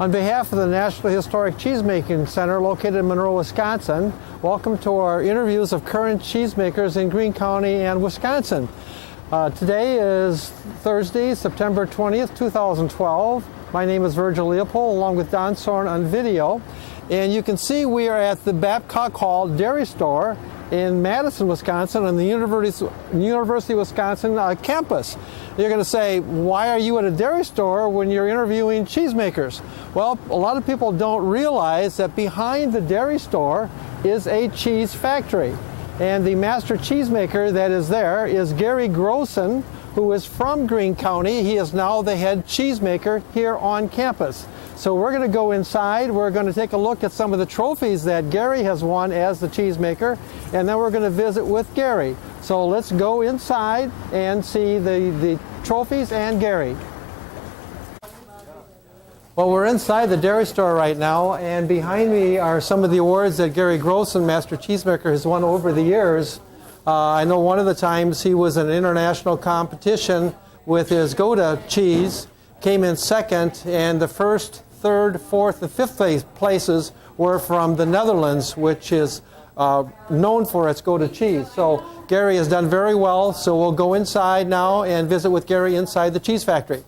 On behalf of the National Historic Cheesemaking Center located in Monroe, Wisconsin, welcome to our interviews of current cheesemakers in Greene County and Wisconsin. Today is Thursday, September 20th, 2012. My name is Virgil Leopold along with Don Sorn on video. And you can see we are at the Babcock Hall Dairy Store in Madison, Wisconsin on the University of Wisconsin campus. You're going to say, why are you at a dairy store when you're interviewing cheesemakers? Well, a lot of people don't realize that behind the dairy store is a cheese factory. And the master cheesemaker that is there is Gary Grossen, who is from Greene County. He is now the head cheesemaker here on campus. So we're going to go inside. We're going to take a look at some of the trophies that Gary has won as the cheesemaker, and then we're going to visit with Gary. So let's go inside and see the trophies and Gary. Well, we're inside the dairy store right now, and behind me are some of the awards that Gary Grossen, Master Cheesemaker, has won over the years. I know one of the times he was in an international competition with his Gouda cheese, came in second, and the first, third, fourth, and fifth places were from the Netherlands, which is known for its Gouda cheese. So Gary has done very well, so we'll go inside now and visit with Gary inside the cheese factory.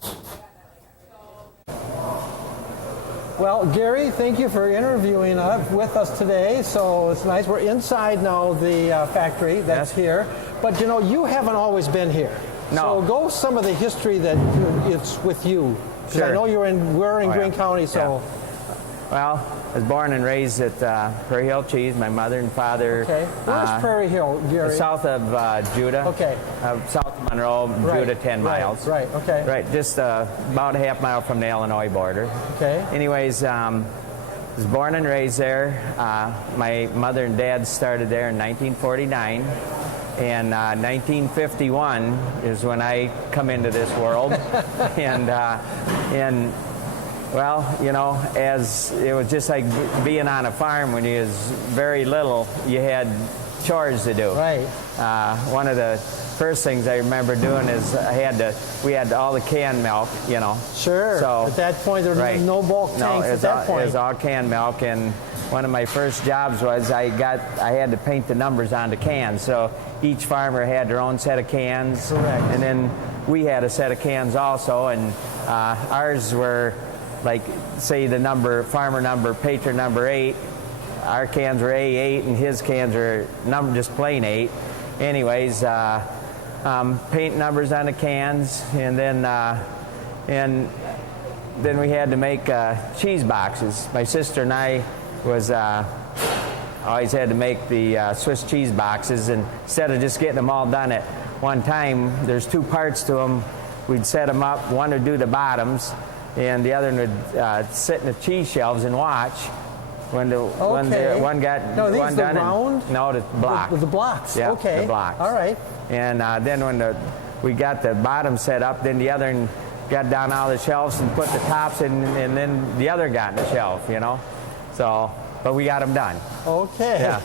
Well, Gary, thank you for interviewing with us today. So it's nice. We're inside now the factory that's here. But, you know, you haven't always been here. No. So go some of the history that it's with you. Because I know we're in Greene County, so... Yeah. Well, I was born and raised at Prairie Hill Cheese, my mother and father. Okay. Where's Prairie Hill, Gary? South of Judah. Okay. South of Monroe, Judah, 10 miles. Right, okay. Right, just about a half mile from the Illinois border. Okay. Anyways, I was born and raised there. My mother and dad started there in 1949. And 1951 is when I come into this world. and well, you know, as it was just like being on a farm when you was very little, you had chores to do. Right. One of the first things I remember doing is we had all the canned milk, you know. Sure. So at that point there was no bulk tanks at that point. It was all canned milk, and one of my first jobs was I had to paint the numbers on the cans. So each farmer had their own set of cans. Correct. And then we had a set of cans also, and ours were like, say the number, farmer number, patron number 8. Our cans were A8 and his cans were just plain 8. Anyways, paint numbers on the cans, and then we had to make cheese boxes. My sister and I always had to make the Swiss cheese boxes, and instead of just getting them all done at one time, there's 2 parts to them. We'd set them up. One would do the bottoms, and the other would sit in the cheese shelves and watch. When the one got one done, round? No, the block. The blocks. Yeah, okay. The blocks. All right. And then when we got the bottom set up, then the other one got down all the shelves and put the tops in, and then the other got in the shelf, you know. So, but we got them done. Okay. Yeah.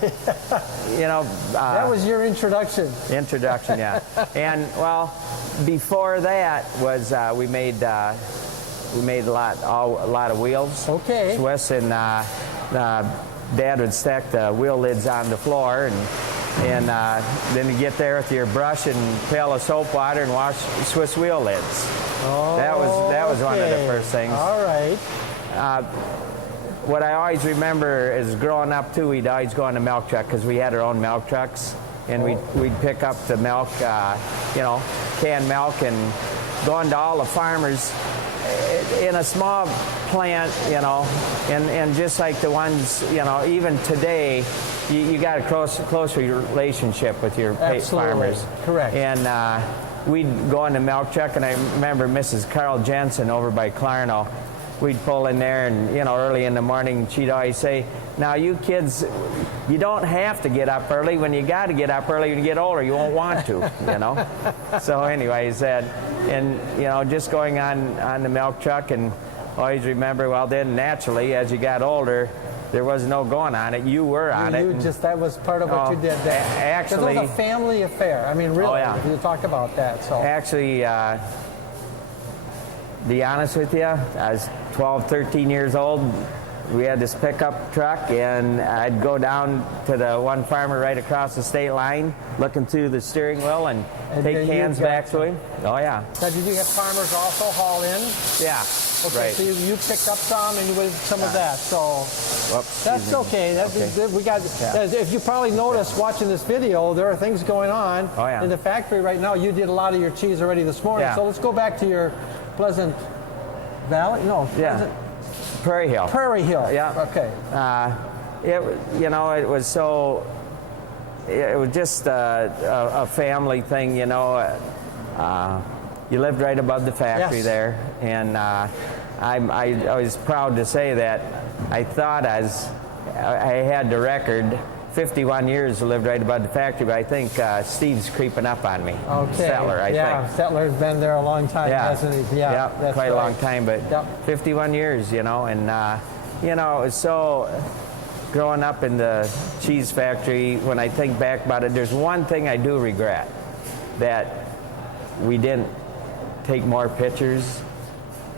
You know. That was your introduction. Introduction, yeah. And well, before that was we made a lot of wheels. Okay. Swiss, and Dad would stack the wheel lids on the floor, and then you get there with your brush and pail of soap water and wash Swiss wheel lids. Oh, that was one of the first things. All right. What I always remember is growing up too, we'd always go on the milk truck because we had our own milk trucks, and we'd pick up the milk, you know, canned milk, and going to all the farmers in a small plant, you know, and just like the ones, you know, even today, you got a close relationship with your farmers. Correct. And we'd go on the milk truck, and I remember Mrs. Carl Jensen over by Clarno. We'd pull in there, and, you know, early in the morning, she'd always say, now you kids, you don't have to get up early. When you got to get up early when you get older, you won't want to, you know. So anyways, and, you know, just going on the milk truck, and always remember, well, then naturally, as you got older, there was no going on it. You were on it. That was part of what you did then. Actually, it was a family affair. I mean, really, oh, yeah. You talk about that. So actually, be honest with you, I was 12, 13 years old. We had this pickup truck, and I'd go down to the one farmer right across the state line, looking through the steering wheel and take cans back to him. Oh, yeah. Now, did you have farmers also haul in? Yeah. Okay, right. so you picked up some and you would some of that. So Whoops, that's okay. We got. If you probably noticed watching this video, there are things going on in the factory right now. You did a lot of your cheese already this morning. Yeah. So let's go back to your Pleasant Valley. No. Pleasant, Prairie Hill. Prairie Hill. Yeah. Okay. It was so. It was just a family thing, you know. You lived right above the factory there, and I was proud to say that I thought I had the record. 51 years lived right above the factory, but I think Steve's creeping up on me. Okay. Settler, I think. Settler's been there a long time, hasn't he? Yeah, that's quite right. a long time, but 51 years, you know, and you know, it's so. Growing up in the cheese factory, when I think back about it, there's one thing I do regret, that we didn't take more pictures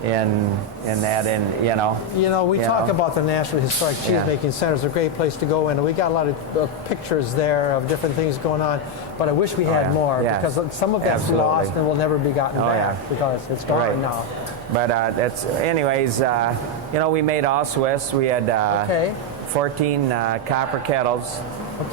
and you know. You know, we talk about the National Historic Cheesemaking Center. It's a great place to go in, and we got a lot of pictures there of different things going on, but I wish we had more, because some of that's lost and will never be gotten back because it's gone now. But anyways, you know, we made all Swiss. We had 14 copper kettles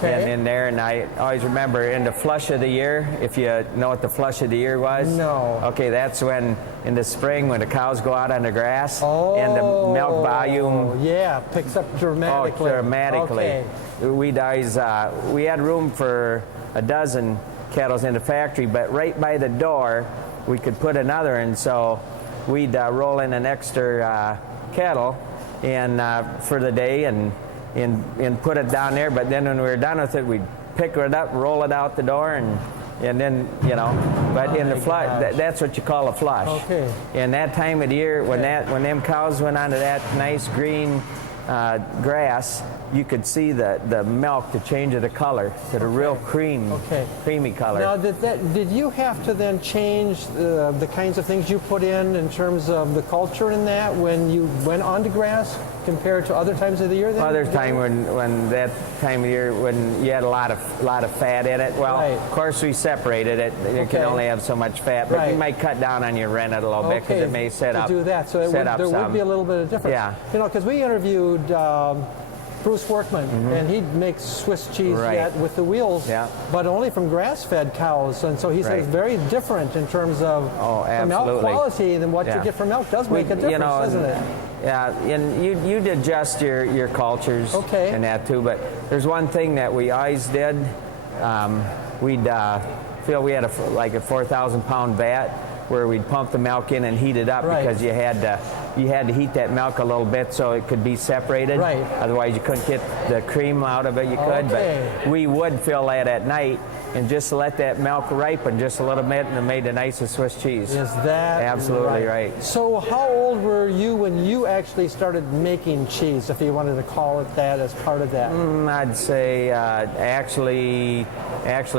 in there, and I always remember in the flush of the year, if you know what the flush of the year was. No. Okay, that's when in the spring when the cows go out on the grass and the milk volume picks up dramatically. Dramatically. Okay. We had room for a dozen kettles in the factory, but right by the door we could put another, and so we'd roll in an extra kettle and for the day and put it down there. But then when we were done with it, we'd pick it up, roll it out the door, and then, you know. But in the flush, that's what you call a flush. Okay. In that time of the year, when them cows went onto that nice green grass, you could see the milk, the change of the color to the real creamy color. Now, did you have to then change the kinds of things you put in terms of the culture in that when you went onto grass compared to other times of the year? Other time when that time of year when you had a lot of fat in it. Well, of course we separated it. You can only have so much fat, but you might cut down on your rennet a little bit because it may set up. To do that, so there would be a little bit of difference. Yeah. You know, because we interviewed Bruce Workman, and he makes Swiss cheese yet with the wheels, but only from grass-fed cows, and so he says it's very different in terms of the milk quality than what you get from milk. Does make a difference, doesn't it? Yeah, and you'd adjust your cultures and that too, but there's one thing that we always did. We'd feel we had a 4,000-pound vat where we'd pump the milk in and heat it up because you had to heat that milk a little bit so it could be separated. Otherwise, you couldn't get the cream out of it. You could, but we would fill that at night and just let that milk ripen just a little bit, and it made the nicest Swiss cheese. Is that absolutely right? So, how old were you when you actually started making cheese, if you wanted to call it that, as part of that? I'd say actually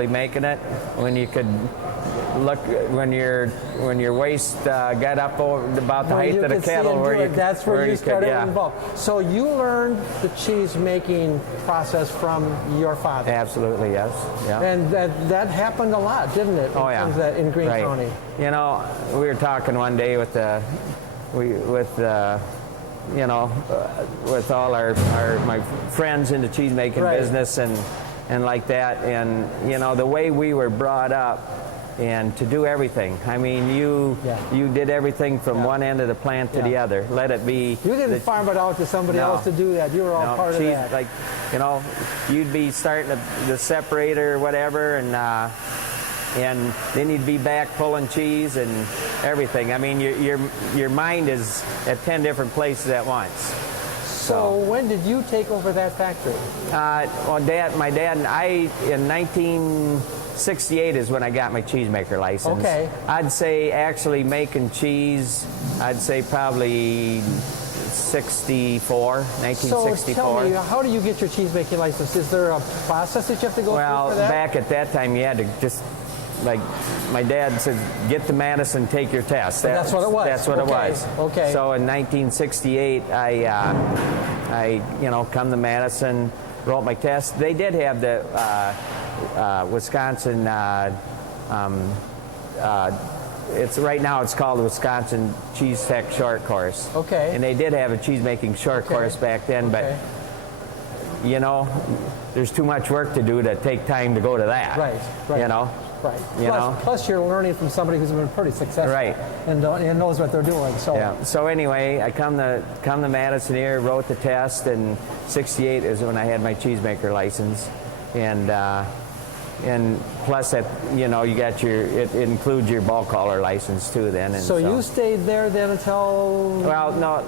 making it when you could. Look, when your waist got up over about the height of the kettle, that's where you started involved. So you learned the cheese making process from your father. Absolutely, yes. Yeah. And that happened a lot, didn't it? In Greene County. You know, we were talking one day with all my friends in the cheese making business and like that, and you know the way we were brought up. And to do everything. I mean, you did everything from one end of the plant to the other. Let it be. You didn't farm it out to somebody else to do that. You were all part of that. Like, you know, you'd be starting the separator or whatever, and then you'd be back pulling cheese and everything. I mean, your mind is at 10 different places at once. So when did you take over that factory? My dad and I in 1968 is when I got my cheesemaker license. Okay. I'd say actually making cheese, I'd say probably 1964. So tell me, how do you get your cheesemaking license? Is there a process that you have to go through for that? Well, back at that time, you had to just like my dad said, get to Madison, take your test. That's what it was. That's what it Okay. was. Okay. So in 1968, I come to Madison, wrote my test. They did have the Wisconsin. It's right now. It's called the Wisconsin Cheese Tech Short Course. Okay. And they did have a cheesemaking short course back then, but there's too much work to do to take time to go to that. Right. Right. Plus, you're learning from somebody who's been pretty successful. Right. And knows what they're doing. So. Yeah. So anyway, I come to Madison here, wrote the test, and '68 is when I had my cheesemaker license, and plus that you got it includes your ball caller license too then. And so you stayed there then until? Well, no.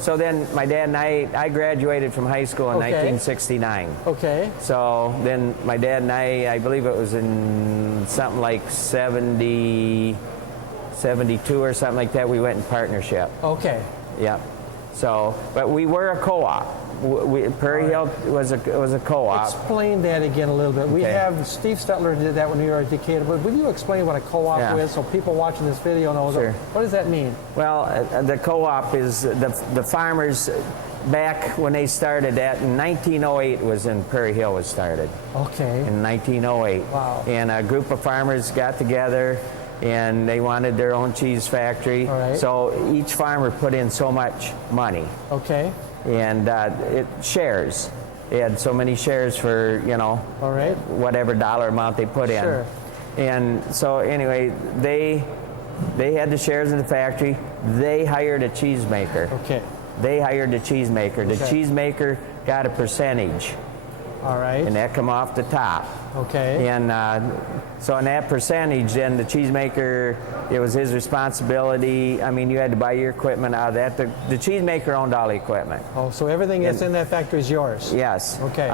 So then my dad and I graduated from high school in 1969. Okay. So then my dad and I believe it was in something like 72 or something like that, we went in partnership. Okay. Yeah. So, but we were a co-op. Prairie Hill was a co-op. Explain that again a little bit. We have Steve Stetler did that when we were at Decatur, but will you explain what a co-op is so people watching this video know? Sure. What does that mean? Well, the co-op is the farmers back when they started that in 1908 was when Prairie Hill was started. Okay. In 1908. Wow. And a group of farmers got together and they wanted their own cheese factory. All right. So each farmer put in so much money. Okay. And it shares. They had so many shares for, all right, whatever dollar amount they put in. Sure. And so anyway, they had the shares in the factory. They hired a cheesemaker. Okay. They hired the cheesemaker. The Okay. cheesemaker got a percentage. All right. And that come off the top. Okay. And so on that percentage, then the cheesemaker, it was his responsibility. I mean, you had to buy your equipment out of that. The cheesemaker owned all the equipment. Oh, so everything that's in that factory is yours? Yes. Okay.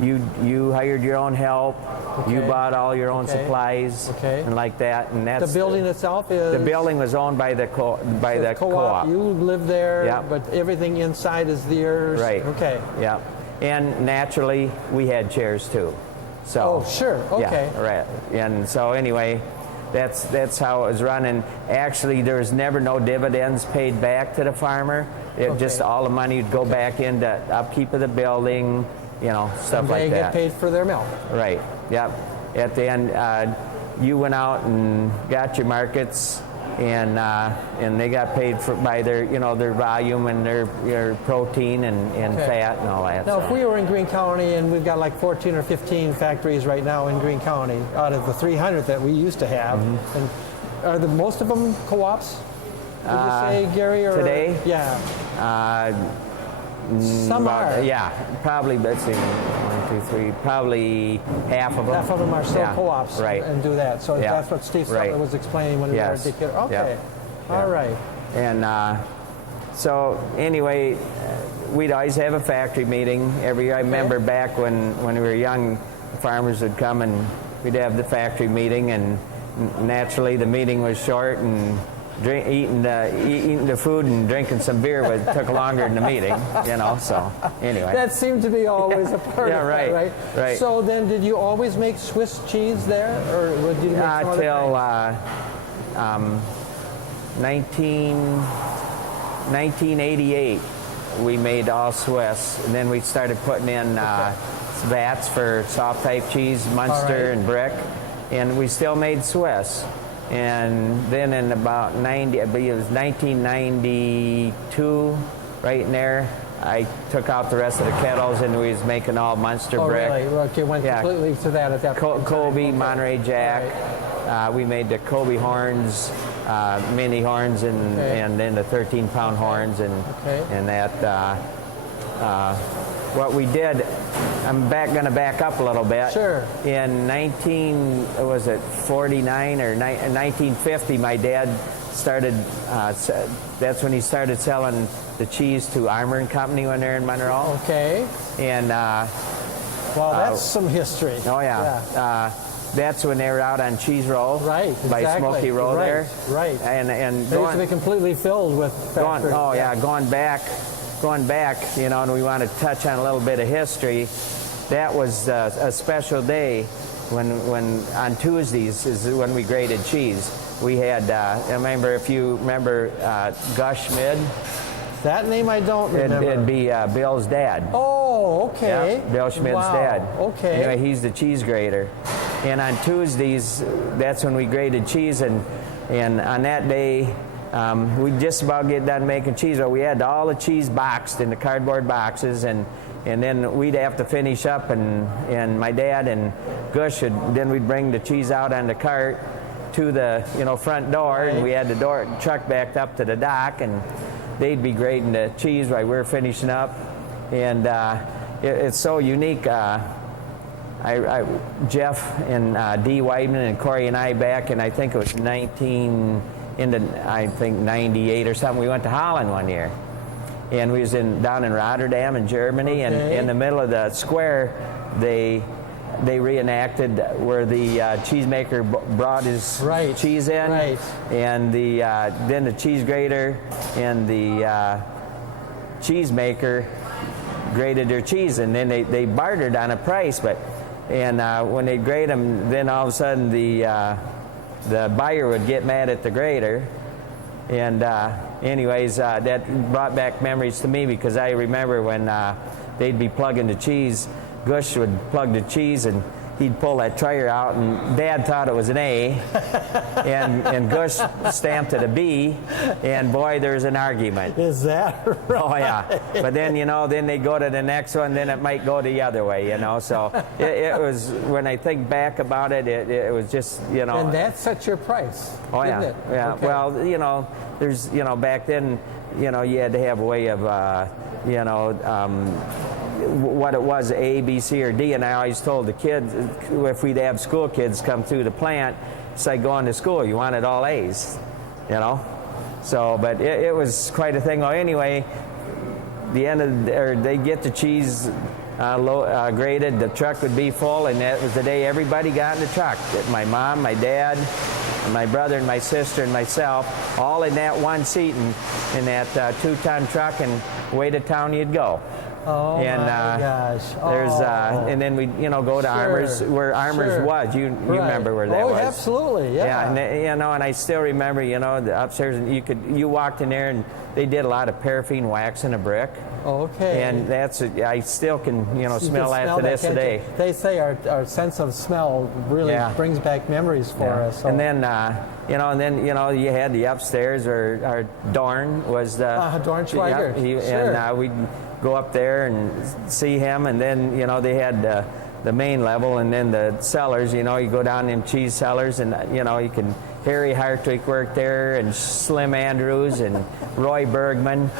You hired your own help. Okay. You bought all your own supplies. Okay. And like that. And that's the building itself is? The building was owned by the co-op. You live there, Yeah. but everything inside is yours? Right. Okay. Yeah. And naturally, we had chairs too. So. Oh, sure. Okay. Yeah, right. And so anyway, that's how it was running. Actually, there was never no dividends paid back to the farmer. Just all the money would go back into upkeep of the building, stuff like that. They get paid for their milk. Right. Yep. At the end, you went out and got your markets, and they got paid by their their volume and their protein and fat and all that. Now, if we were in Greene County, and we've got like 14 or 15 factories right now in Greene County out of the 300 that we used to have, and are most of them co-ops? Would you say, Gary? Or, today? Yeah. Some are. Yeah, probably. Let's see, 1, 2, 3. Probably half of them. Half of them are still co-ops, right. and do that. So that's what Steve Sutler was explaining when we were at Decatur. Okay. All right. And so anyway, we'd always have a factory meeting every year. I remember back when we were young, farmers would come and we'd have the factory meeting, and naturally the meeting was short, and eating the food and drinking some beer took longer than the meeting, so anyway. That seemed to be always a part of right, that, right? So then did you always make Swiss cheese there, or did you make some other Till 1988, we made all Swiss, and then we started putting in vats for soft type cheese, Munster and Brick, and we still made Swiss. And then in about 90, I believe it was 1992, right in there, I took out the rest of the kettles and we was making all Munster Brick. Oh, really? Okay, went completely to that at that point. Colby, Monterey Jack. Right. We made the Colby horns, mini horns, and then the 13-pound horns, and that. What we did, I'm going to back up a little bit. Sure. In 1949 or 1950, my dad started. That's when he started selling the cheese to Armour and Company when they're in Monroe. Okay. And well, that's some history. Oh yeah. That's when they were out on Cheese Row, right? By Smoky Row there, right? And they used to be completely filled with factories. Going back, and we want to touch on a little bit of history. That was a special day when on Tuesdays is when we graded cheese. We had, I remember, if you remember Gus Schmid. That name I don't remember. It'd be Bill's dad. Oh, okay. Yeah, Bill Schmidt's dad. Okay. Anyway, he's the cheese grader. And on Tuesdays, that's when we graded cheese. And on that day, we just about get done making cheese. But we had all the cheese boxed in the cardboard boxes. And then we'd have to finish up. And my dad and Gus then we'd bring the cheese out on the cart to the front door. Right. And we had the truck backed up to the dock. And they'd be grading the cheese while we were finishing up, and it's so unique. Jeff and Dee Weidman and Corey and I back, and I think it was 98 or something. We went to Holland one year, and we was down in Rotterdam in Germany, and in the middle of the square, they reenacted where the cheesemaker brought his cheese in, and then the cheese grater and the cheesemaker graded their cheese, and then they bartered on a price. When they grade them, then all of a sudden the buyer would get mad at the grater, and anyways, that brought back memories to me, because I remember when they'd be plugging the cheese. Gush would plug the cheese, and he'd pull that tryer out, and Dad thought it was an A, and Gush stamped it a B, and boy, there's an argument. Is that right? Oh yeah. But then then they go to the next one, then it might go the other way, So it was, when I think back about it, it was just And that set your price. Oh didn't yeah, it? yeah. Okay. Well, there's back then, you had to have a way of what it was, A, B, C, or D, and I always told the kids, if we'd have school kids come through the plant, it's like going to school, you wanted all A's, So, but it was quite a thing. Well, anyway, they get the cheese graded, the truck would be full, and that was the day everybody got in the truck. My mom, my dad, my brother and my sister and myself, all in that one seat in that 2-ton truck, and away to town you'd go. Oh and, my gosh! There's and then we go to Armour's, where Armour's was. You remember where that was? Oh, absolutely, yeah. Yeah, and and I still remember the upstairs, and you walked in there, and they did a lot of paraffin wax in a brick. Okay. And I still can smell that to this day. They say our sense of smell really brings back memories for us. So. And then you had the upstairs, or our Dorn was the Dorn Schweigert. And we'd go up there and see him, and then they had the main level, and then the cellars. You go down in cheese cellars, and you can. Harry Hartwig worked there, and Slim Andrews, and Roy Bergman,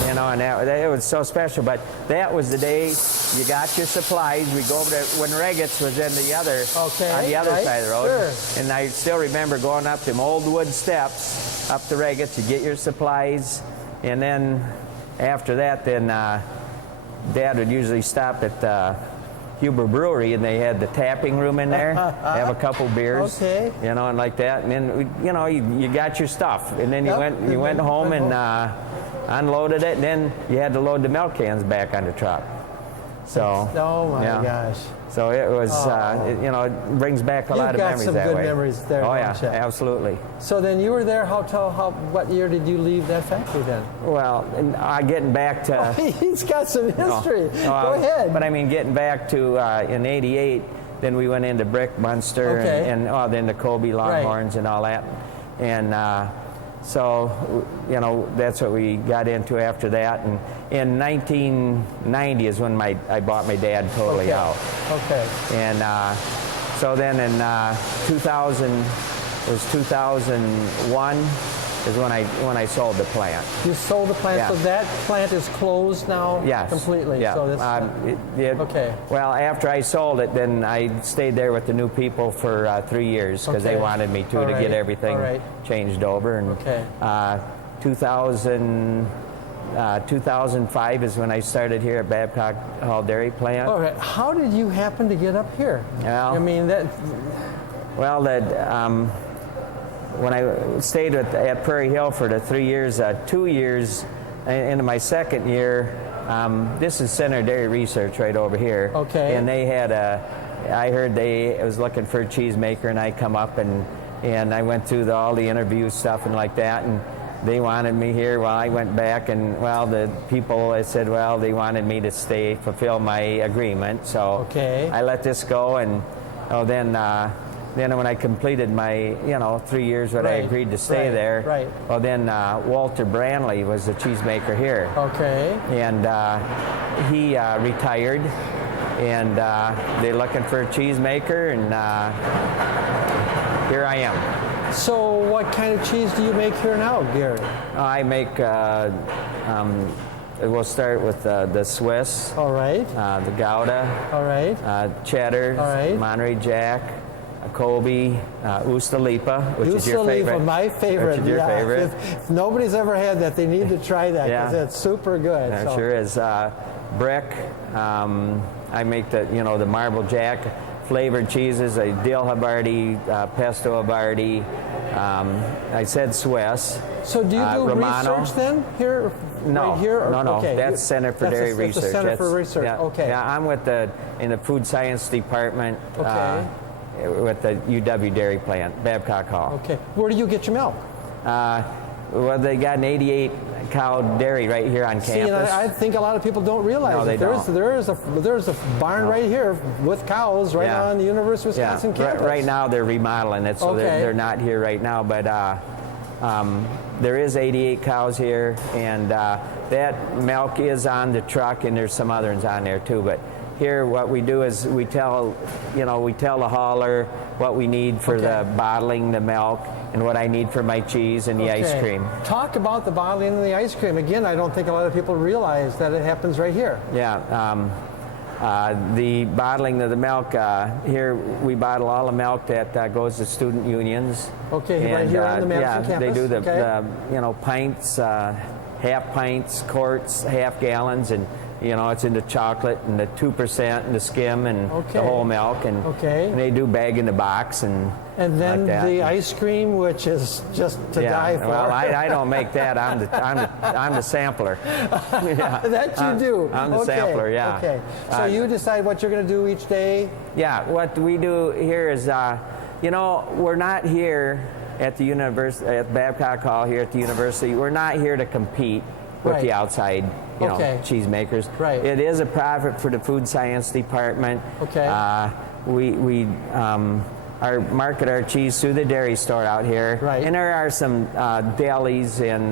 and it was so special. But that was the day you got your supplies. We go over there when Regget's was in the other on the other side of the road, and I still remember going up them old wood steps up to Regget's. You get your supplies, and then after that, then Dad would usually stop at Huber Brewery, and they had the tapping room in there. Have a couple beers, and like that. And then you got your stuff, and then you went home and unloaded it, and then you had to load the milk cans back on the truck. So oh my gosh! So it was it brings back a lot of memories that way. You've got some good memoes there. Oh don't you? Absolutely. So then you were there. What year did you leave that factory then? Well, getting back to he's got some history. Go ahead. But I mean, getting back to in '88, then we went into Brick Munster, and then the Kobe Longhorns and all that, and so that's what we got into after that. And in 1990 is when I bought my dad totally out. Okay. And so then in 2001 is when I sold the plant. You sold the plant, so that plant is closed now. Yes. Completely. Yeah. So that's okay. Well, after I sold it, then I stayed there with the new people for 3 years, because they wanted me to get everything changed over. And 2005 is when I started here at Babcock Hall Dairy Plant. All right. How did you happen to get up here? Well, I mean that. Well, when I stayed at Prairie Hill for the 3 years, 2 years into my second year, this is Center Dairy Research right over here. Okay. And they had I heard they was looking for a cheesemaker, and I come up and I went through all the interview stuff and like that, and they wanted me here. Well, I went back, and well, the people, I said, well, they wanted me to stay, fulfill my agreement. So I let this go, and then when I completed my 3 years, I agreed to stay there. Well, then Walter Branley was the cheesemaker here. And he retired, and they're looking for a cheesemaker, and here I am. So what kind of cheese do you make here now, Gary? I make, we'll start with the Swiss. All right. The Gouda. All right. Cheddar. All right. Monterey Jack. Colby. Ustalipa, which is your favorite. My favorite. Which is your favorite. If nobody's ever had that, they need to try that because it's super good. It sure is. Brick. I make the Marble Jack. Flavored cheeses, a dill havarti, pesto havarti. I said Swiss. So do you do Romano. research then here? No, right here? Or, no. Okay. That's Center for Dairy Research. That's the Center for Research. Yeah, I'm with in the food science department. With the UW dairy plant, Babcock Hall. Okay. Where do you get your milk? Well, they got an 88 cow dairy right here on campus. See, and I think a lot of people don't realize no, that there's a barn right here with cows right on the University of Wisconsin campus. Right now they're remodeling it, so they're not here right now. But there is 88 cows here, and that milk is on the truck, and there's some other ones on there too. But here, what we do is we tell the hauler what we need for the bottling the milk, and what I need for my cheese and the ice cream. Talk about the bottling and the ice cream. Again, I don't think a lot of people realize that it happens right here. Yeah. The bottling of the milk, here we bottle all the milk that goes to student unions. Okay, right here on the Madison campus. They do the pints, half pints, quarts, half gallons, and it's in the chocolate and the 2% and the skim and the whole milk, and they do bag in the box and then like the ice cream, which is just to die for. Well, I don't make that. I'm the sampler. That you do. I'm the sampler. Yeah. Okay. So you decide what you're going to do each day. Yeah. What we do here is, we're not here at the university, at Babcock Hall here at the university. We're not here to compete with the outside, cheesemakers. Right. It is a profit for the food science department. Okay. We market our cheese through the dairy store out here. Right. And there are some delis in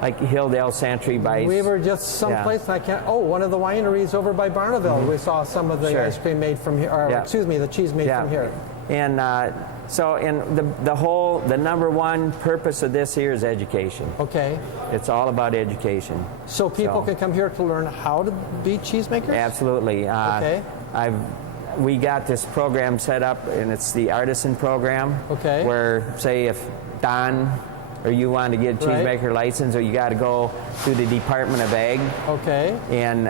like Hilldale Santry Bites. We were just someplace, and I can't. Oh, one of the wineries over by Barnaville. We saw some of the ice cream made from here. Or, excuse me, the cheese made from here. And the number one purpose of this here is education. Okay. It's all about education. So people can come here to learn how to be cheesemakers? Absolutely. We got this program set up, and it's the artisan program. Okay. Where, say, if Don or you want to get a cheesemaker license, or you got to go to the Department of Ag. Okay. And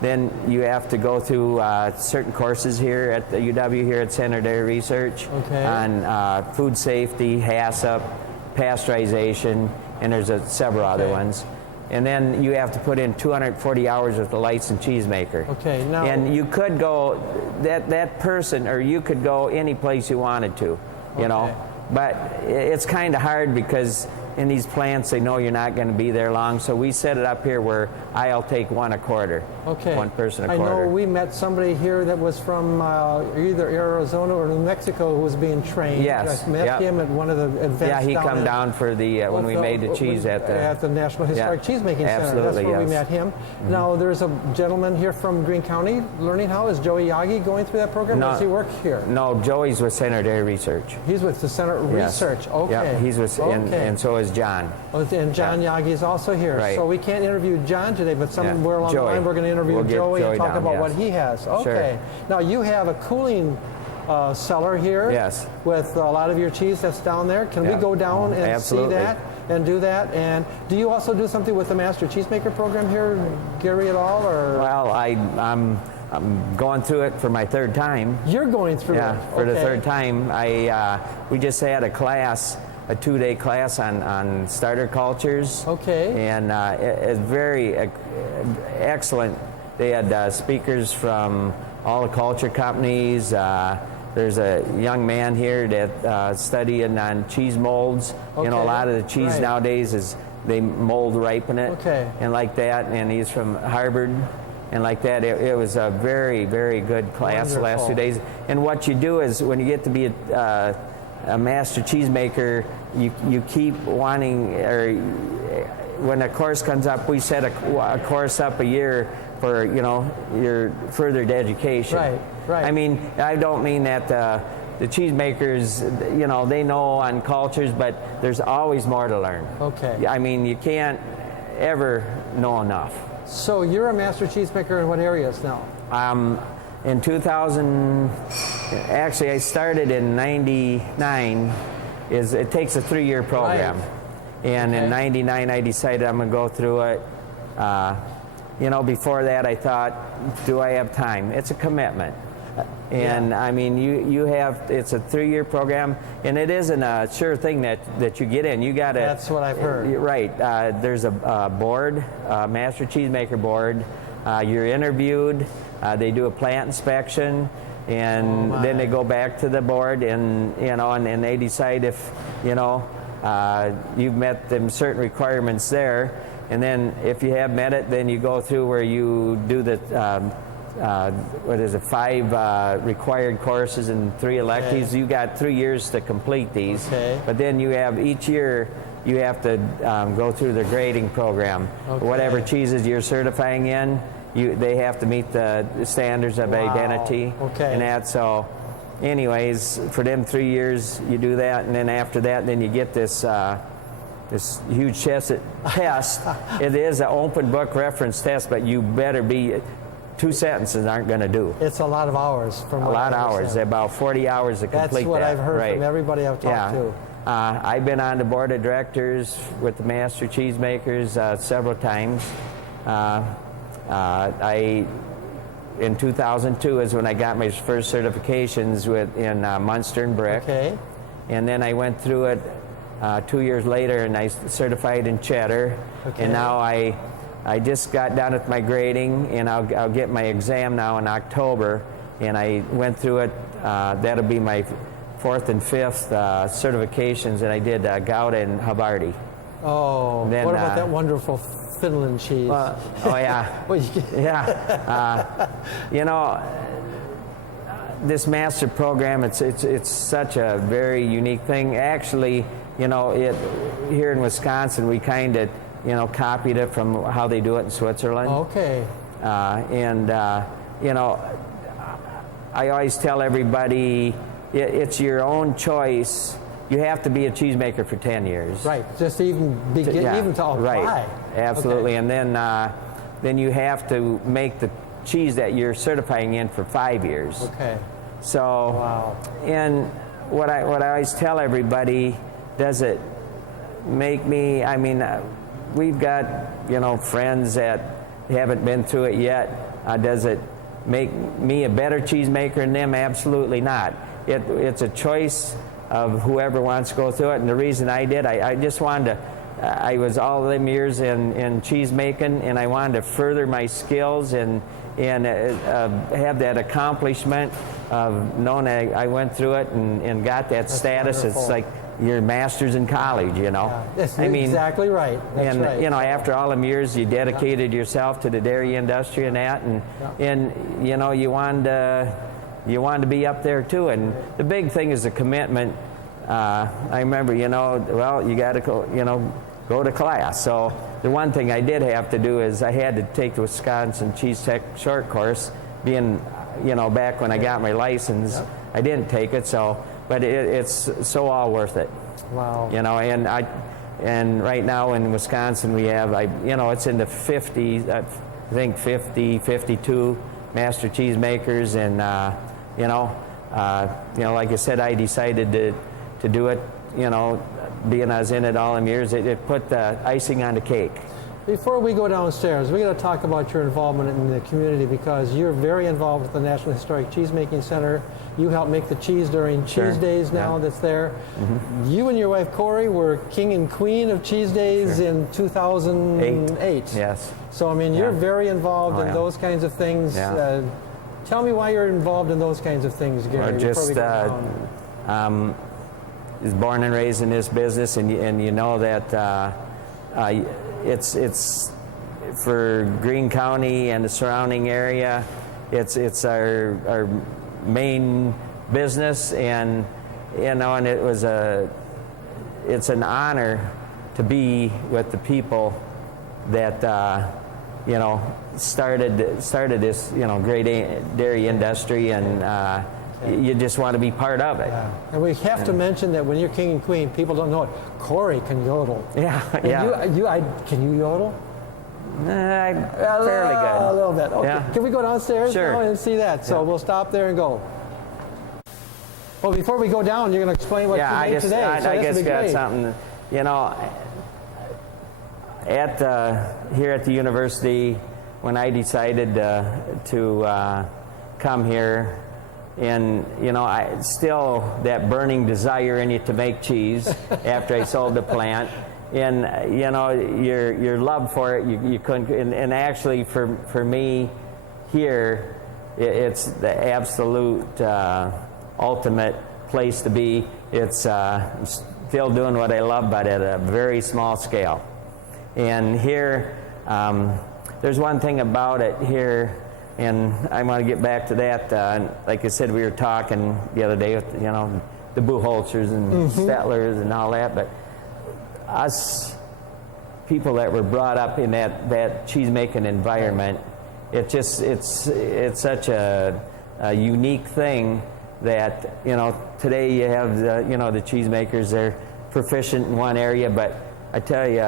then you have to go through certain courses here at the UW here at Center Dairy Research on food safety, HACCP, pasteurization, and there's several other ones. And then you have to put in 240 hours with a licensed cheesemaker. Okay, now. And you could go, that person, or you could go any place you wanted to, you know. But it's kind of hard because in these plants, they know you're not going to be there long. So we set it up here where I'll take one a quarter. Okay. One person a quarter. I know we met somebody here that was from either Arizona or New Mexico who was being trained. Yes. I met him at one of the events. Yeah, he come down for the when we made the cheese at the National Historic Cheesemaking Center. Absolutely, That's where we met him. Now there's a gentleman here from Greene County learning how. Is Joey Yagi going through that program? Or does he work here? No, Joey's with Center Dairy Research. He's with the Center Research. Okay. Yeah, he's with, and so is John. And John Yagi is also here. Right. So we can't interview John today, but somewhere along the line we're going to interview Joey and talk about what he has. Okay. Now you have a cooling cellar here with a lot of your cheese that's down there. Can we go down and see that and do that? And do you also do something with the Master Cheesemaker program here, Gary, at all? Or? Well, I'm going through it for my third time. You're going through it? For the third time. We just had a class, a 2-day class on starter cultures. Okay. And it's very excellent. They had speakers from all the culture companies. There's a young man here that studying on cheese molds. Okay. You know, a lot of the cheese Right. nowadays is they mold ripen it, Okay. and like that. And he's from Harvard, and like that. It was a very, very good class the last 2 days. And what you do is when you get to be a master cheesemaker, you keep wanting, or when a course comes up, we set a course up a year for, you know, your further education. Right, right. I mean, I don't mean that the cheesemakers, you know, they know on cultures, but there's always more to learn. Okay. I mean, you can't ever know enough. So you're a master cheesemaker in what areas now? In 2000, actually I started in 99, it takes a 3-year program. Right. And Okay. in 99 I decided I'm gonna go through it. You know, before that I thought, do I have time? It's a commitment. And Yeah. I mean, you have, it's a 3-year program, and it isn't a sure thing that you get in. You got to. That's what I've heard. Right. There's a board, master cheesemaker board. You're interviewed. They do a plant inspection, and then they go back to the board, and you know, and they decide if, you know, you've met them certain requirements there, and then if you have met it, then you go through where you do the. What is it, 5 required courses and 3 electives. Okay. You got 3 years to complete these. Okay. But then you have, each year, you have to go through the grading program. Okay. Whatever cheeses you're certifying in, they have to meet the standards of Wow. identity. Okay. And that, so anyways, for them 3 years, you do that, and then after that, then you get this this huge test. It is an open book reference test, but you better be, 2 sentences aren't going to do. It's a lot of hours. From A what lot I of hours, understand. about 40 hours to complete That's what that. I've heard Right. from everybody I've talked to. I've been on the board of directors with the master cheesemakers several times. In 2002 is when I got my first certifications in Munster and Brick. Okay. And then I went through it 2 years later, and I certified in Cheddar. Okay. And now I just got done with my grading, and I'll get my exam now in October. And I went through it. That'll be my 4th and 5th certifications, and I did Gouda and Havarti. Oh, Then, what about that wonderful Finland cheese? Oh yeah, Well, you- yeah. You know, this master program, it's such a very unique thing. Actually, you know, here in Wisconsin, we kind of, you know, copied it from how they do it in Switzerland. Okay. You know, I always tell everybody, it's your own choice. You have to be a cheesemaker for 10 years. Right. Just to even begin, Yeah, even to apply. right. Absolutely. Okay. And then you have to make the cheese that you're certifying in for 5 years. Okay. So, Wow. and what I always tell everybody, does it make me, I mean, we've got, you know, friends that haven't been through it yet. Does it make me a better cheesemaker than them? Absolutely not. It's a choice of whoever wants to go through it. And the reason I did, I just wanted to, I was all them years in cheese making, and I wanted to further my skills and have that accomplishment of knowing I went through it and got that That's status. wonderful. It's like your master's in college, you know. Yeah, that's I mean, exactly right. That's and right. you know, after all them years, you dedicated yourself to the dairy industry and that, and you know, you wanted to be up there too. And the big thing is the commitment. I remember, you know, well, you got to go to class. So the one thing I did have to do is I had to take the Wisconsin Cheese Tech short course. Being, you know, back when I got my license, I didn't take it. So, but it's so all worth it. Wow. You know, and right now in Wisconsin we have, you know, it's in the 50s, I think 50, 52 master cheesemakers, and you know, like I said, I decided to do it. You know, being I was in it all them years, it put the icing on the cake. Before we go downstairs, we got to talk about your involvement in the community, because you're very involved with the National Historic Cheesemaking Center. You help make the cheese during Sure. Cheese Days now that's there. Mm-hmm. You and your wife Corey were king and queen of Cheese Days Sure. in 2008. Yes. So I mean, you're Yeah. very involved Oh, in yeah. those kinds of things. Yeah. Tell me why you're involved in those kinds of things, Gary. Just before we go down. was born and raised in this business, and you know that it's for Greene County and the surrounding area. It's our main business, and and it's an honor to be with the people that started this great dairy industry, and you just want to be part of it. Yeah. And we have to mention that when you're king and queen, people don't know it. Corey can yodel. Yeah, Can you yodel? I'm fairly good. A little bit. Okay. Yeah. Can we go downstairs Sure. now and see that? So we'll stop there and go. Well, before we go down, you're going to explain what you made today. I guess got something. Here at the university, when I decided to come here, and I still that burning desire in you to make cheese after I sold the plant, and your love for it, you couldn't. And actually, for me, here, it's the absolute ultimate place to be. It's still doing what I love, but at a very small scale. And here, there's one thing about it here, and I want to get back to that. Like I said, we were talking the other day with the Buchholzers and Stettlers and all that, but us people that were brought up in that cheese-making environment, it's such a unique thing that today you have the cheesemakers, they're proficient in one area, but I tell you,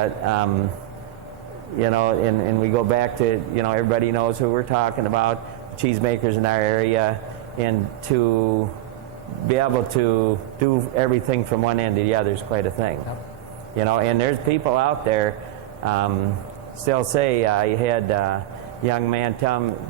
and we go back to everybody knows who we're talking about, cheesemakers in our area, and to be able to do everything from one end to the other is quite a thing. And there's people out there still say, I had a young man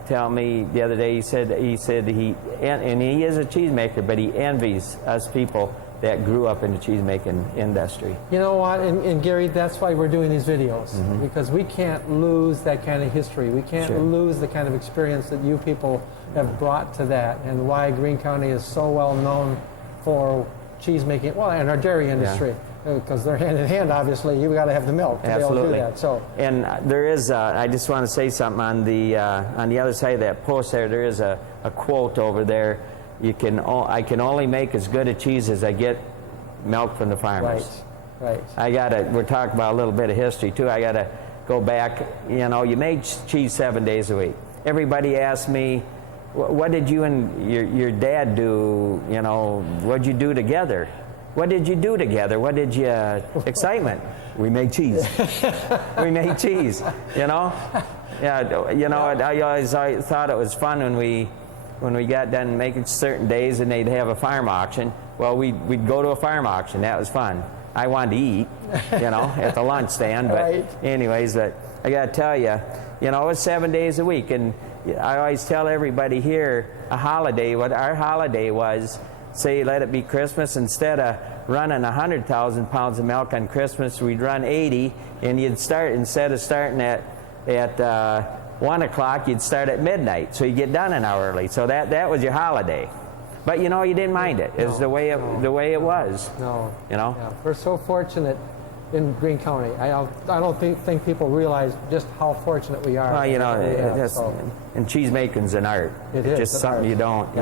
tell me the other day, he said he is a cheesemaker, but he envies us people that grew up in the cheesemaking industry. You know what, and Gary, that's why we're doing these videos, because we can't lose that kind of history. We can't lose the kind of experience that you people have brought to that, and why Greene County is so well known for cheesemaking, well, and our dairy industry. Because they're hand in hand, obviously. You've got to have the milk to be able to do that. So, and there is, I just want to say something on the other side of that post there. There is a quote over there. I can only make as good a cheese as I get milk from the farmers. Right. We're talking about a little bit of history too. I got to go back. You made cheese 7 days a week. Everybody asked me, what did you and your dad do? What'd you do together? What did you do together? What did you, excitement? We made cheese. We made cheese, Yeah, I always thought it was fun when we got done making certain days and they'd have a farm auction. Well, we'd go to a farm auction. That was fun. I wanted to eat, at the lunch stand. But anyways, I got to tell you, it was 7 days a week. And I always tell everybody here, what our holiday was, say, let it be Christmas, instead of running 100,000 pounds of milk on Christmas, we'd run 80, and you'd start, instead of starting at 1 o'clock, you'd start at midnight, so you get done an hour early. So that was your holiday. But you didn't mind it. It was the way it was. No. Yeah. We're so fortunate in Greene County. I don't think people realize just how fortunate we are. Well, and cheese making's an art. It's just something you don't,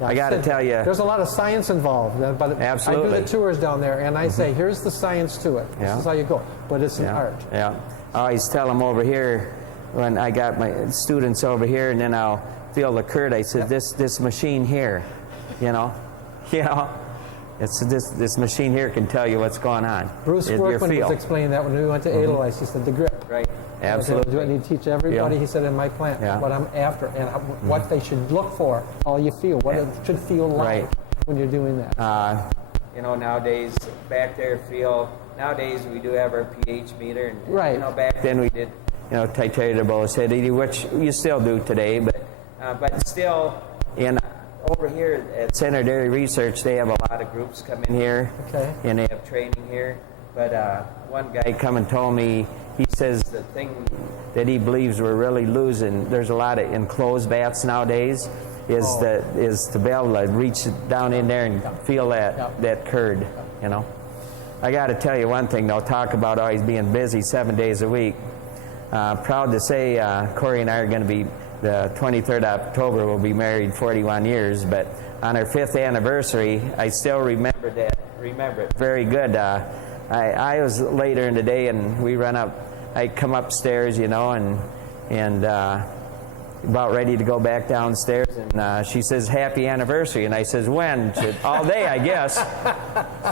I got to tell you, there's a lot of science involved. But absolutely. I do the tours down there, and I say, here's the science to it. This is how you go. But it's an art. Yeah. I always tell them over here, when I got my students over here, and then I'll feel the curd. I said, this machine here, it's this machine here can tell you what's going on. Bruce Workman was explaining that when we went to Edelweiss. He said the grip. Right. Absolutely. I need to teach everybody, he said, in my plant, what I'm after and what they should look for, how you feel, what it should feel like when you're doing that. Nowadays, back there nowadays we do have our pH meter. And, back then we did, titratable acidity, which you still do today, but still, over here at Center Dairy Research, they have a lot of groups come in here, and they have training here. But one guy come and told me, he says the thing that he believes we're really losing, there's a lot of enclosed baths nowadays, is to be able to reach down in there and feel that curd, you know. I got to tell you one thing, though. Talk about always being busy 7 days a week. Proud to say Corey and I are going to be, the 23rd of October, we'll be married 41 years, but on our 5th anniversary, I still remember it very good. I was later in the day, and we run up, I come upstairs, you know, and about ready to go back downstairs, and she says, "Happy anniversary," and I says, "When?" She said, "All day, I guess."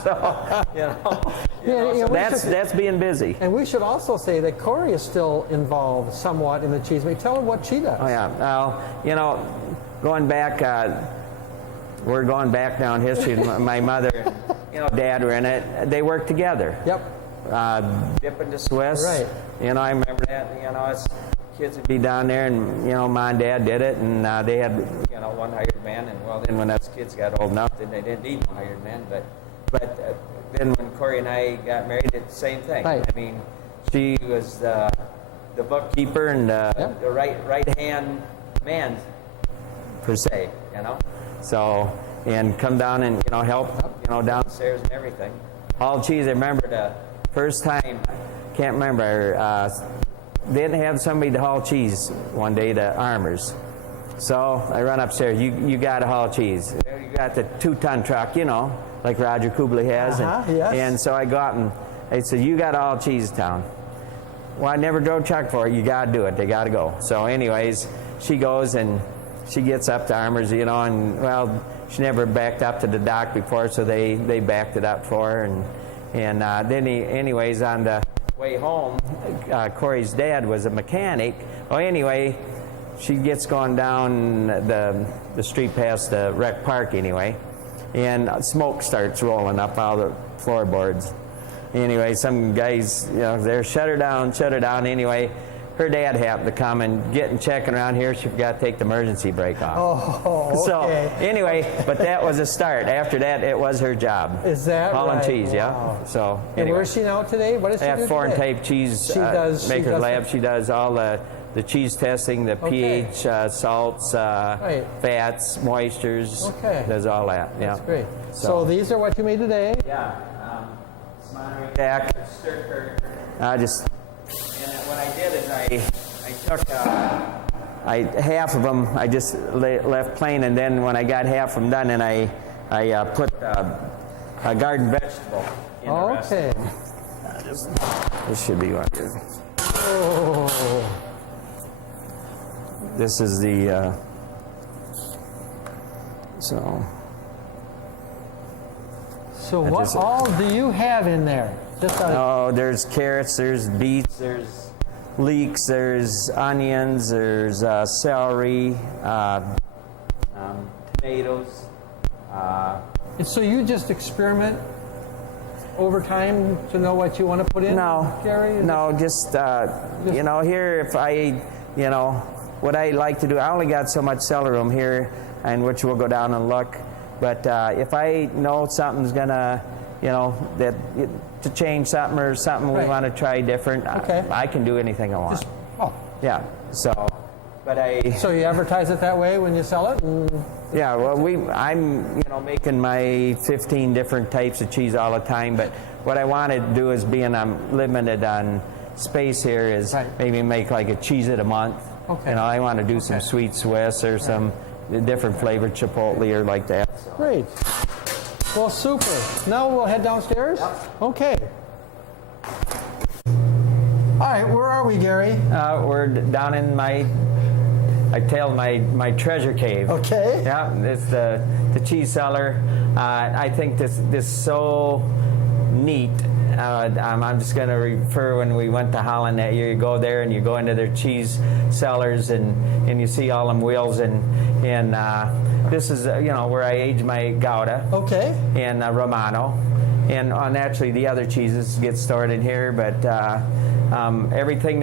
So, so that's being busy. And we should also say that Corey is still involved somewhat in the cheesemaking. Tell her what she does. Oh yeah, well, you know, going back, we're going back down history. My mother, and, you know, Dad were in it. They worked together. Yep. Dipping the Swiss. Right. You know, I remember that. You know, kids would be down there, and you know, Mom and Dad did it, and they had, you know, one hired man, and well, then when us kids got old enough, then they didn't need no hired man. But then when Corey and I got married, it's the same thing. Right. I mean, she was the bookkeeper and the right hand man per se, you know. So, and come down and, you know, help, you know, downstairs and everything. All cheese. I remember the first time. Can't remember. They didn't have somebody to haul cheese one day to Armour's. So I run upstairs. You got to haul cheese. You got the 2-ton truck, you know, like Roger Kubley has. Yes. And so I go out and I said, "You got to haul cheese town." Well, I never drove truck for it. You got to do it. They got to go. So anyways, she goes and she gets up to Armour's, you know, and well, she never backed up to the dock before, so they backed it up for her. And then anyways, on the way home, Corey's dad was a mechanic. Well, anyway, she gets going down the street past the rec park anyway, and smoke starts rolling up out of the floorboards. Anyway, some guys, you know, they're shut her down. Anyway, her dad happened to come and checking around here. She forgot to take the emergency brake off. Oh, okay. So anyway, but that was a start. After that, it was her job. Is that hauling right? cheese? Wow. Yeah. So And anyway. where is she now today? What does she do At Foreign today? Type Cheese does Maker's Lab. She does all the cheese testing, the Okay. pH, salts, Right. fats, moistures. Okay. Does all that. Yeah. That's great. So these are what you made today? Yeah. Monterey Jack. Stir just. And what I did is I took half of them. I just left plain, and then when I got half of them done, and I put a garden vegetable in the rest. Okay. This should be what it is. Oh. This is the so. So what all do you have in there? Oh, there's carrots, there's beets, there's leeks, there's onions, there's celery, tomatoes. And so you just experiment over time to know what you want to put in? No, Gary? no, just you know, here if I, you know, what I like to do, I only got so much cellar room here, and which we'll go down and look. But if I know something's gonna, you know, to change something or something we want to try different, okay. I can do anything I want. Yeah. So, but So you advertise it that way when you sell it? Yeah. Well, I'm making my 15 different types of cheese all the time. But what I want to do is, being I'm limited on space here, is maybe make like a cheese a month. Okay. I want to do some sweet Swiss or some different flavored chipotle or like that. Great. Well, super. Now we'll head downstairs? Yep. Okay. All right, where are we, Gary? We're down in my treasure cave. Okay. Yeah, it's the cheese cellar. I think this is so neat. I'm just going to refer, when we went to Holland that year, you go there and you go into their cheese cellars and you see all them wheels, and this is where I age my Gouda. Okay. And Romano, and naturally the other cheeses get stored in here, but everything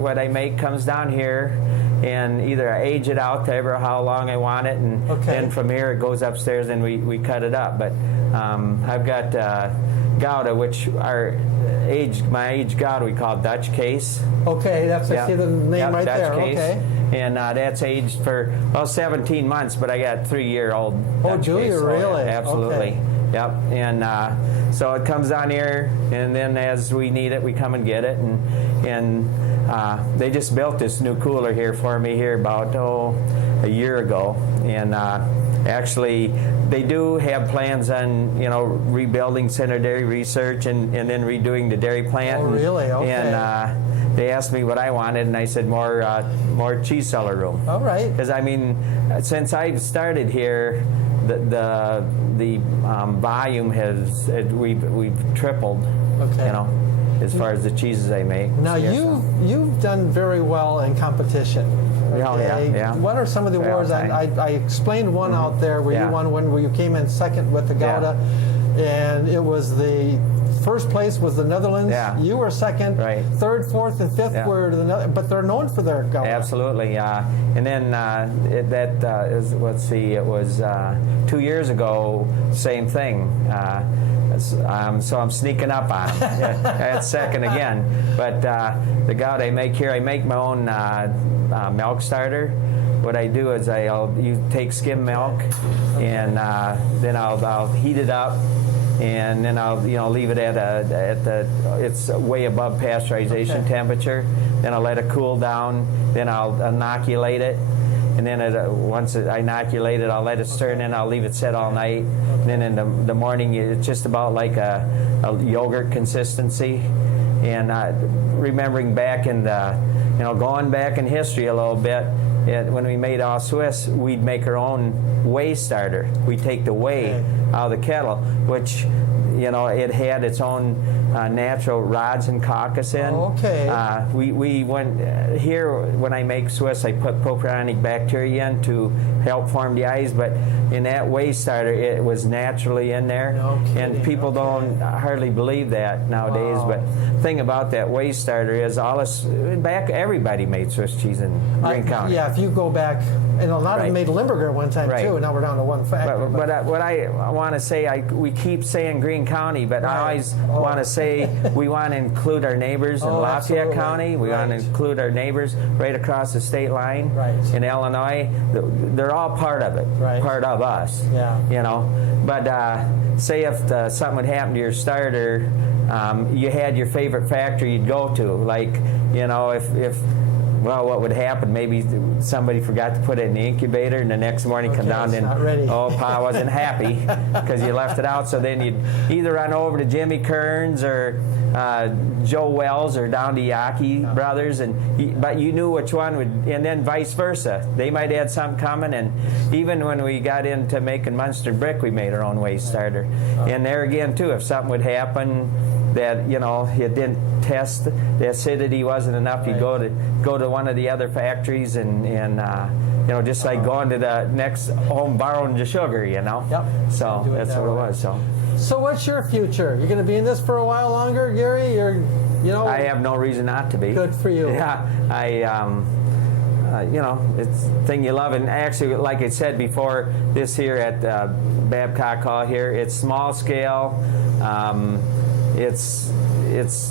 what I make comes down here, and either I age it out to ever how long I want it, and then from here it goes upstairs and we cut it up. But I've got Gouda, which my aged gouda we call Dutch case. Okay, that's I see the name right Dutch there. case. Okay. And that's aged for 17 months, but I got 3-year-old. Oh, Dutch do case. you really? Yeah, absolutely. Okay. Yep. And so it comes down here, and then as we need it, we come and get it. And they just built this new cooler here for me here about a year ago. And actually, they do have plans on rebuilding Center Dairy Research and then redoing the dairy plant. Oh, really? Okay. And they asked me what I wanted, and I said more cheese cellar room. All right. Because I mean, since I've started here, the volume we've tripled. Okay. As far as the cheeses I make. Now you've done very well in competition. Okay? Yeah. What are some of the awards? I explained one out there where you won one where you came in second with the Gouda, and it was the first place was the Netherlands. Yeah. You were second. Right. Third, fourth, and fifth were the Netherlands, but they're known for their Gouda. Absolutely. And then it was 2 years ago. Same thing. So I'm sneaking up on them. At second again. But the Gouda I make here, I make my own milk starter. What I do is you take skim milk, and then I'll heat it up, and then I'll leave it it's way above pasteurization temperature. Then I'll let it cool down. Then I'll inoculate it. And then once I inoculate it, I'll let it stir, and then I'll leave it set all night. And then in the morning, it's just about like a yogurt consistency. And remembering back in going back in history a little bit, when we made all Swiss, we'd make our own whey starter. We'd take the whey out of the kettle, which it had its own natural rods and coccus in. Okay. We went here when I make Swiss, I put propionic bacteria in to help form the eyes, but in that whey starter, it was naturally in there. No kidding. And people don't hardly believe that nowadays. Wow. But the thing about that whey starter is everybody made Swiss cheese in Green County. Yeah, if you go back, and a lot of them made Limburger one time too, and now we're down to one factory. But what I want to say, we keep saying Green County, but I always want to say we want to include our neighbors in Lafayette County. We want to include our neighbors right across the state line in Illinois. They're all part of it, part of us. Yeah. But say if something would happen to your starter, you had your favorite factory you'd go to. Like, what would happen? Maybe somebody forgot to put it in the incubator, and the next morning come down and Pa wasn't happy because you left it out. So then you'd either run over to Jimmy Kearns or Joe Wells or down to Yaki Brothers, but you knew which one would, and then vice versa. They might have something coming, and even when we got into making Munster brick, we made our own whey starter. And there again too, if something would happen that it didn't test, the acidity wasn't enough, you go to one of the other factories and just like going to the next home borrowing the sugar, Yep. So that's what it was. So what's your future? You're going to be in this for a while longer, Gary? I have no reason not to be. Good for you. Yeah, it's a thing you love. And actually, like I said before, this here at Babcock Hall here, it's small scale. It's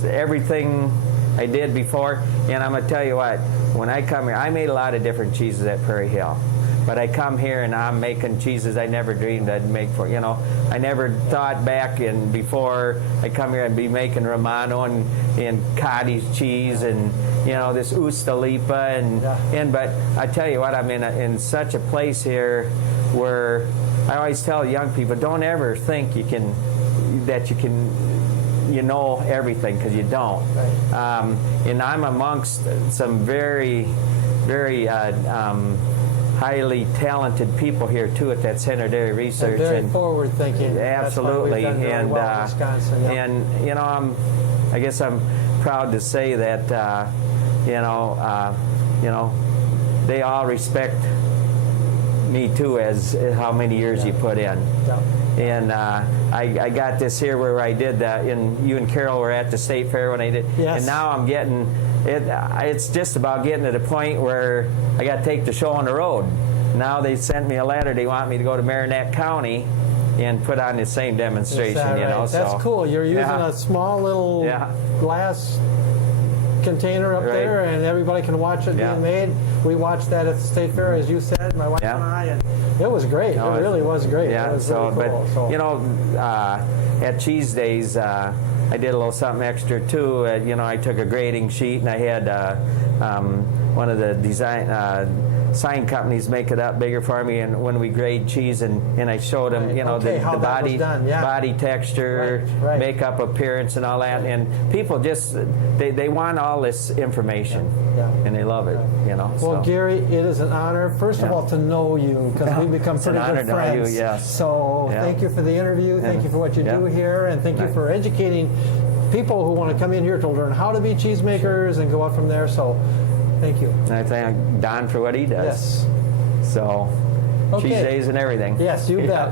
everything I did before. And I'm going to tell you what, when I come here, I made a lot of different cheeses at Prairie Hill. But I come here and I'm making cheeses I never dreamed I'd make for, I never thought back and before I come here I'd be making Romano and cottage cheese and, this Ustalipa but I tell you what, I'm in such a place here where I always tell young people, don't ever think you can everything, because you don't. And I'm amongst some very, very highly talented people here too at that Center Dairy Research. They're very forward thinking. Absolutely. That's why we've done very well in Wisconsin. And I guess I'm proud to say that they all respect me too as how many years you put in. And I got this here where I did that, and you and Carol were at the State Fair when I did. Yes. And now I'm getting it. It's just about getting to the point where I got to take the show on the road. Now they sent me a letter. They want me to go to Marinette County and put on the same demonstration. Is that You know, right? That's so cool. You're using yeah. a small little Yeah. glass container up Right. there, and everybody can watch it Yeah. being made. We watched that at the State Fair, as you said, my wife Yeah. and I, and it was great. No, it really was great. Yeah, it was so, really cool. but, So, you know, at Cheese Days, I did a little something extra too. You know, I took a grading sheet and I had one of the sign companies make it up bigger for me, and when we grade cheese, and I showed them, you know, Okay, how the that was body, done, yeah. body texture, Right. makeup appearance, and all that, and people just they want all this information, Yeah. and they love it, you know. well, so. Gary, it is an honor, first of Yeah. all, to know you, because Yeah, we've become it's an pretty honor good to know you, friends. yes. So Yeah. thank you for the interview. Thank you for what you Yeah. do here, and thank you Right. for educating people who want to come in here to learn how to be cheesemakers and go up from there. So thank you. And I thank Don for what he does. Yes. So, Okay. Cheese Days and everything. Yes, you Yeah. bet.